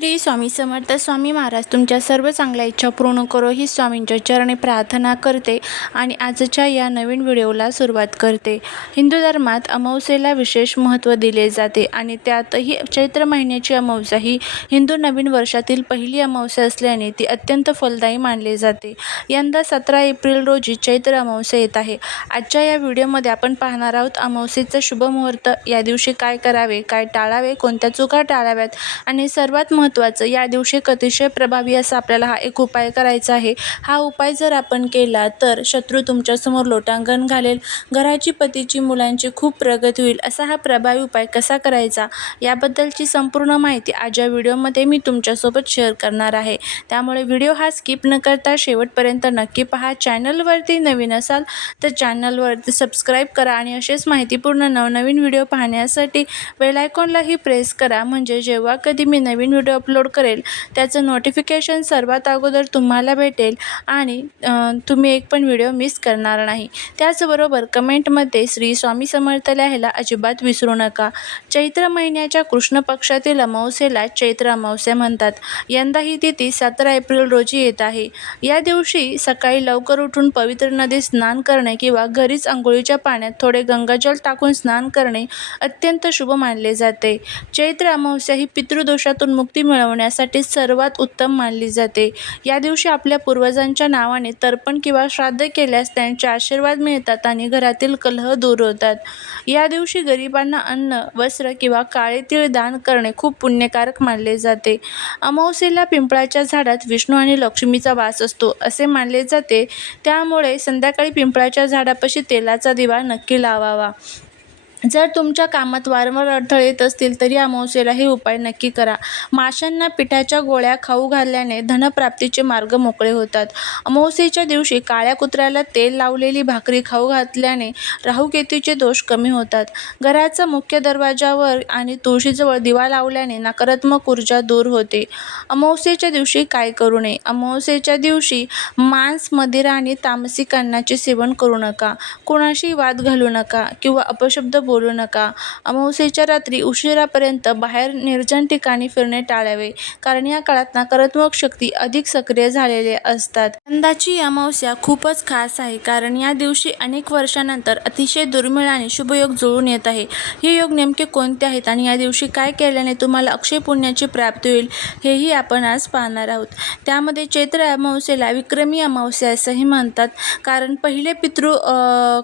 श्री स्वामी समर्थ. स्वामी महाराज तुमच्या सर्व चांगल्या इच्छा पूर्ण करो ही स्वामींच्या चरणी प्रार्थना करते आणि आजच्या या नवीन व्हिडिओला सुरुवात करते. हिंदू धर्मात अमावस्येला विशेष महत्त्व दिले जाते आणि त्यातही चैत्र महिन्याची अमावस्या ही हिंदू नवीन वर्षातील पहिली अमावस्या असल्याने ती अत्यंत फलदायी मानली जाते. यंदा 17 एप्रिल रोजी चैत्र अमावस्या येत आहे. आजच्या या व्हिडिओमध्ये आपण पाहणार आहोत अमावस्येचा शुभ मुहूर्त, या दिवशी काय करावे, काय टाळावे, कोणत्या चुका टाळाव्यात आणि सर्वात महत्त्वाचं या दिवशी अतिशय प्रभावी असा आपल्याला हा एक उपाय करायचा आहे. हा उपाय जर आपण केला तर शत्रू तुमच्यासमोर लोटांगण घालेल, घराची, पतीची, मुलांची खूप प्रगती होईल. असा हा प्रभावी उपाय कसा करायचा याबद्दलची संपूर्ण माहिती आज या व्हिडिओमध्ये मी तुमच्यासोबत शेअर करणार आहे. त्यामुळे व्हिडिओ हा स्किप न करता शेवटपर्यंत नक्की पहा. चॅनलवरती नवीन असाल तर चॅनलवरती सबस्क्राईब करा आणि असेच माहितीपूर्ण नवनवीन व्हिडिओ पाहण्यासाठी बेल आयकॉनलाही प्रेस करा, म्हणजे जेव्हा कधी मी नवीन व्हिडिओ अपलोड करेल त्याचं नोटिफिकेशन सर्वात अगोदर तुम्हाला भेटेल आणि तुम्ही एक पण व्हिडिओ मिस करणार नाही. त्याचबरोबर कमेंटमध्ये श्री स्वामी समर्थ लिहायला अजिबात विसरू नका. चैत्र महिन्याच्या कृष्ण पक्षातील अमावस्येला चैत्र अमावस्या म्हणतात. यंदा ही तिथी 17 एप्रिल रोजी येत आहे. या दिवशी सकाळी लवकर उठून पवित्र नदीत स्नान करणे किंवा घरीच अंघोळीच्या पाण्यात थोडे गंगाजल टाकून स्नान करणे अत्यंत शुभ मानले जाते. चैत्र अमावस्या ही पितृदोषातून मुक्ती मिळवण्यासाठी सर्वात उत्तम मानली जाते. या दिवशी आपल्या पूर्वजांच्या नावाने तर्पण किंवा श्राद्ध केल्यास त्यांचे आशीर्वाद मिळतात आणि घरातील कलह दूर होतात. या दिवशी गरिबांना अन्न, वस्त्र किंवा काळे तीळ दान करणे खूप पुण्यकारक मानले जाते. अमावस्येला पिंपळाच्या झाडात विष्णू आणि लक्ष्मीचा वास असतो असे मानले जाते. त्यामुळे संध्याकाळी पिंपळाच्या झाडापाशी तेलाचा दिवा नक्की लावावा. जर तुमच्या कामात वारंवार अडथळे येत असतील तर या अमावस्येला हे उपाय नक्की करा. माशांना पिठाच्या गोळ्या खाऊ घालल्याने धनप्राप्तीचे मार्ग मोकळे होतात. अमावस्येच्या दिवशी काळ्या कुत्र्याला तेल लावलेली भाकरी खाऊ घातल्याने राहुकेतूचे दोष कमी होतात. घराचा मुख्य दरवाजावर आणि तुळशीजवळ दिवा लावल्याने नकारात्मक ऊर्जा दूर होते. अमावस्येच्या दिवशी काय करू नये? अमावस्येच्या दिवशी मांस, मदिरा आणि तामसिक अन्नाचे सेवन करू नका. कोणाशी वाद घालू नका किंवा अपशब्द बोलू नका. अमावस्येच्या रात्री उशिरापर्यंत बाहेर निर्जन ठिकाणी फिरणे टाळावे, कारण या काळात नकारात्मक शक्ती अधिक सक्रिय झालेल्या असतात. यंदाची अमावस्या खूपच खास आहे, कारण या दिवशी अनेक वर्षांनंतर अतिशय दुर्मिळ आणि शुभ योग जुळून येत आहे. हे योग नेमके कोणते आहेत आणि या दिवशी काय केल्याने तुम्हाला अक्षय पुण्याची प्राप्ती होईल हेही आपण आज पाहणार आहोत. त्यामध्ये चैत्र अमावस्येला विक्रमी अमावस्या असंही म्हणतात, कारण पहिले पितृ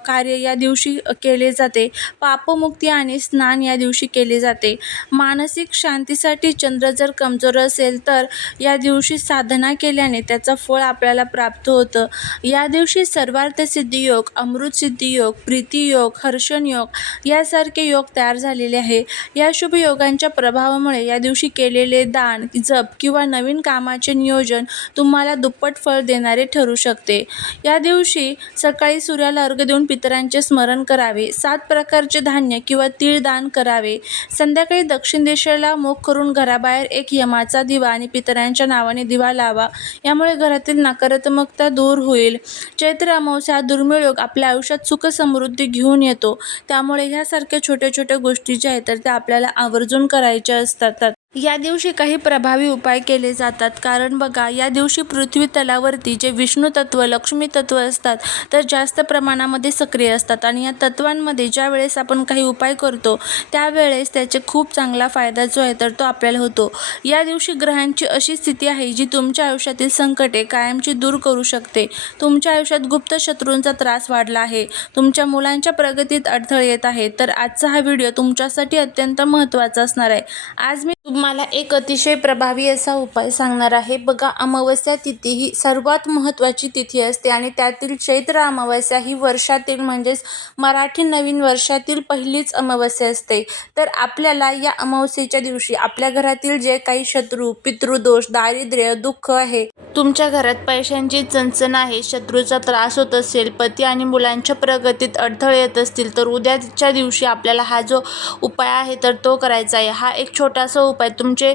कार्य या दिवशी केले जाते. पापमुक्ती आणि स्नान या दिवशी केले जाते. मानसिक शांतीसाठी चंद्र जर कमजोर असेल तर या दिवशी साधना केल्याने त्याचं फळ आपल्याला प्राप्त होतं. या दिवशी सर्वार्थ सिद्धी योग, अमृत सिद्धी योग, प्रीती योग, हर्षण योग यासारखे योग तयार झालेले आहे. या शुभ योगांच्या प्रभावामुळे या दिवशी केलेले दान, जप किंवा नवीन कामाचे नियोजन तुम्हाला दुप्पट फळ देणारे ठरू शकते. या दिवशी सकाळी सूर्याला अर्घ्य देऊन पितरांचे स्मरण करावे. 7 प्रकारचे धान्य किंवा तीळ दान करावे. संध्याकाळी दक्षिण दिशेला मुख करून घराबाहेर एक यमाचा दिवा आणि पितरांच्या नावाने दिवा लावा. यामुळे घरातील नकारात्मकता दूर होईल. चैत्र अमावस्या हा दुर्मिळ योग आपल्या आयुष्यात सुख समृद्धी घेऊन येतो. त्यामुळे ह्यासारख्या छोट्या छोट्या गोष्टी ज्या आहेत तर त्या आपल्याला आवर्जून करायच्या असतात. या दिवशी काही प्रभावी उपाय केले जातात, कारण बघा, या दिवशी पृथ्वी तलावरती जे विष्णू तत्व, लक्ष्मी तत्व असतात तर जास्त प्रमाणामध्ये सक्रिय असतात आणि या तत्वांमध्ये ज्या वेळेस आपण काही उपाय करतो त्यावेळेस त्याचे खूप चांगला फायदा जो आहे तर तो आपल्याला होतो. या दिवशी ग्रहांची अशी स्थिती आहे जी तुमच्या आयुष्यातील संकटे कायमची दूर करू शकते. तुमच्या आयुष्यात गुप्त शत्रूंचा त्रास वाढला आहे, तुमच्या मुलांच्या प्रगतीत अडथळे येत आहेत, तर आजचा हा व्हिडिओ तुमच्यासाठी अत्यंत महत्त्वाचा असणार आहे. आज मी तुम्हाला एक अतिशय प्रभावी असा उपाय सांगणार आहे. बघा, अमावस्या तिथी ही सर्वात महत्त्वाची तिथी असते आणि त्यातील चैत्र अमावस्या ही वर्षातील म्हणजेच मराठी नवीन वर्षातील पहिलीच अमावस्या असते. तर आपल्याला या अमावस्येच्या दिवशी आपल्या घरातील जे काही शत्रू, पितृदोष, दारिद्र्य, दुःख आहे, तुमच्या घरात पैशांची चणचण आहे, शत्रूचा त्रास होत असेल, पती आणि मुलांच्या प्रगतीत अडथळे येत असतील तर उद्याच्या दिवशी आपल्याला हा जो उपाय आहे तर तो करायचा आहे. हा एक छोटासा उपाय उपाय तुमचे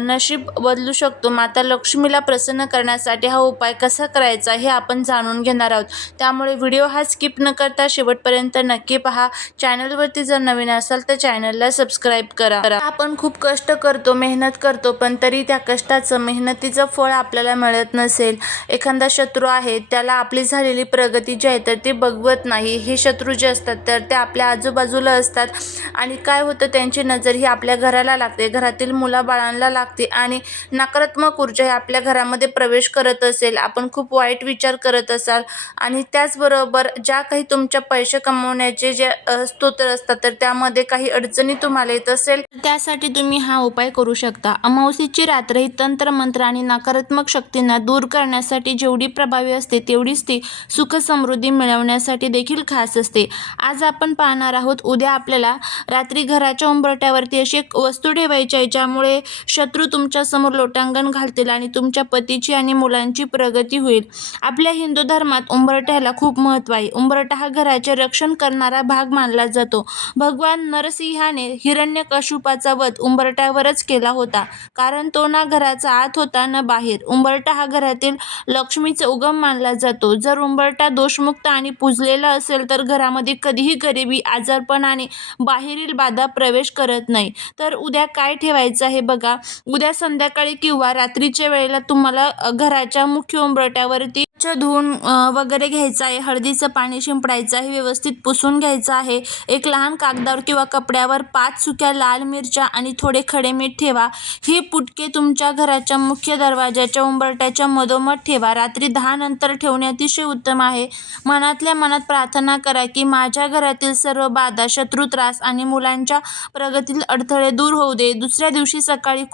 नशीब बदलू शकतो. माता लक्ष्मीला प्रसन्न करण्यासाठी हा उपाय कसा करायचा हे आपण जाणून घेणार आहोत. त्यामुळे व्हिडिओ हा स्किप न करता शेवटपर्यंत नक्की पहा. चॅनलवरती जर नवीन असाल तर चॅनलला सबस्क्राईब करा. आपण खूप कष्ट करतो, मेहनत करतो, पण तरी त्या कष्टाचं, मेहनतीचं फळ आपल्याला मिळत नसेल. एखादा शत्रू आहे, त्याला आपली झालेली प्रगती जी आहे तर ते बघवत नाही. हे शत्रू जे असतात तर ते आपल्या आजूबाजूला असतात आणि काय होतं, त्यांची नजर ही आपल्या घराला लागते, घरातील मुलाबाळांना लागते आणि नकारात्मक ऊर्जा ही आपल्या घरामध्ये प्रवेश करत असेल. आपण खूप वाईट विचार करत असाल आणि त्याचबरोबर ज्या काही तुमच्या पैसे कमवण्याचे जे स्तोत्र असतात तर त्यामध्ये काही अडचणी तुम्हाला येत असेल, त्यासाठी तुम्ही हा उपाय करू शकता. अमावस्येची रात्र ही तंत्रमंत्र आणि नकारात्मक शक्तींना दूर करण्यासाठी जेवढी प्रभावी असते तेवढीच ती सुख समृद्धी मिळवण्यासाठी देखील खास असते. आज आपण पाहणार आहोत. उद्या आपल्याला रात्री घराच्या उंबरठ्यावरती अशी एक वस्तू ठेवायची आहे ज्यामुळे शत्रू तुमच्या समोर लोटांगण घालतील आणि तुमच्या पतीची आणि मुलांची प्रगती होईल. आपल्या हिंदू धर्मात उंबरठ्याला खूप महत्त्व आहे. उंबरठा हा घराचे रक्षण करणारा भाग मानला जातो. भगवान नरसिंहाने हिरण्यकशिपुचा वध उंबरठ्यावरच केला होता, कारण तो ना घराचा आत होता ना बाहेर. उंबरठा हा घरातील लक्ष्मीचा उगम मानला जातो. जर उंबरठा दोषमुक्त आणि पूजलेला असेल तर घरामध्ये कधीही गरिबी, आजारपण आणि बाहेरील बाधा प्रवेश करत नाही. तर उद्या काय ठेवायचं आहे बघा. उद्या संध्याकाळी किंवा रात्रीच्या वेळेला तुम्हाला घराच्या मुख्य उंबरठ्यावरती धुवून वगैरे घ्यायचं आहे. हळदीचं पाणी शिंपडायचं आहे, व्यवस्थित पुसून घ्यायचं आहे. एक लहान कागदावर किंवा कपड्यावर 5 सुक्या लाल मिरच्या आणि थोडे खडे मीठ ठेवा. हे पुटके तुमच्या घराच्या मुख्य दरवाजाच्या उंबरठ्याच्या मधोमध ठेवा. रात्री 10 नंतर ठेवणे अतिशय उत्तम आहे. मनातल्या मनात प्रार्थना करा की माझ्या घरातील सर्व बाधा, शत्रू, त्रास आणि मुलांच्या प्रगतीतील अडथळे दूर होऊ दे. दुसऱ्या दिवशी सकाळी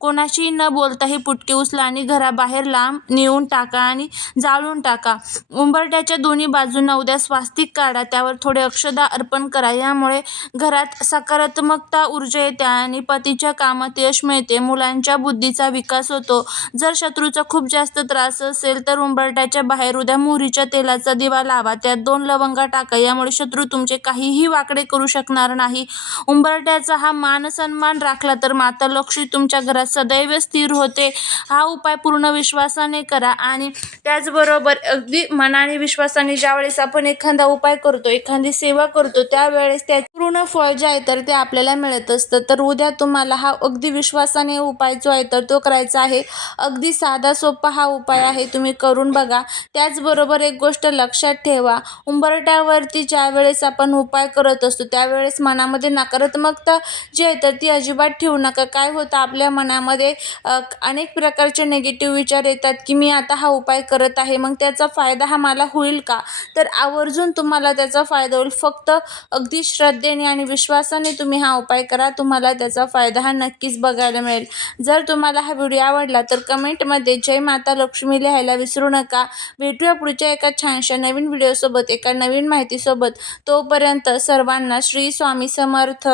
कोणाशीही न बोलता हे पुटके उचला आणि घराबाहेर लांब नेऊन टाका आणि जाळून टाका. उंबरठ्याच्या दोन्ही बाजूंना उद्या स्वास्तिक काढा, त्यावर थोडे अक्षदा अर्पण करा. यामुळे घरात सकारात्मकता ऊर्जा येते आणि पतीच्या कामात यश मिळते, मुलांच्या बुद्धीचा विकास होतो. जर शत्रूचा खूप जास्त त्रास असेल तर उंबरठ्याच्या बाहेर उद्या मोहरीच्या तेलाचा दिवा लावा, त्यात 2 लवंगा टाका. यामुळे शत्रू तुमचे काहीही वाकडे करू शकणार नाही. उंबरठ्याचा हा मान सन्मान राखला तर माता लक्ष्मी तुमच्या घरात सदैव स्थिर होते. हा उपाय पूर्ण विश्वासाने करा आणि त्याचबरोबर अगदी मनाने, विश्वासाने ज्यावेळेस आपण एखादा उपाय करतो, एखादी सेवा करतो, त्यावेळेस त्याचे पूर्ण फळ जे आहे तर ते आपल्याला मिळत असतं. तर उद्या तुम्हाला हा अगदी विश्वासाने उपाय जो आहे तर तो करायचा आहे. अगदी साधा सोपा हा उपाय आहे, तुम्ही करून बघा. त्याचबरोबर एक गोष्ट लक्षात ठेवा, उंबरठ्यावरती ज्यावेळेस आपण उपाय करत असतो त्यावेळेस मनामध्ये नकारात्मकता जी आहे तर ती अजिबात ठेवू नका. काय होतं, आपल्या मनामध्ये अनेक प्रकारचे निगेटिव्ह विचार येतात की मी आता हा उपाय करत आहे, मग त्याचा फायदा हा मला होईल का? तर आवर्जून तुम्हाला त्याचा फायदा होईल. फक्त अगदी श्रद्धेने आणि विश्वासाने तुम्ही हा उपाय करा, तुम्हाला त्याचा फायदा हा नक्कीच बघायला मिळेल. जर तुम्हाला हा व्हिडिओ आवडला तर कमेंटमध्ये जय माता लक्ष्मी लिहायला विसरू नका. भेटूया पुढच्या एका छानशा नवीन व्हिडिओसोबत, एका नवीन माहितीसोबत. तोपर्यंत सर्वांना श्री स्वामी समर्थ.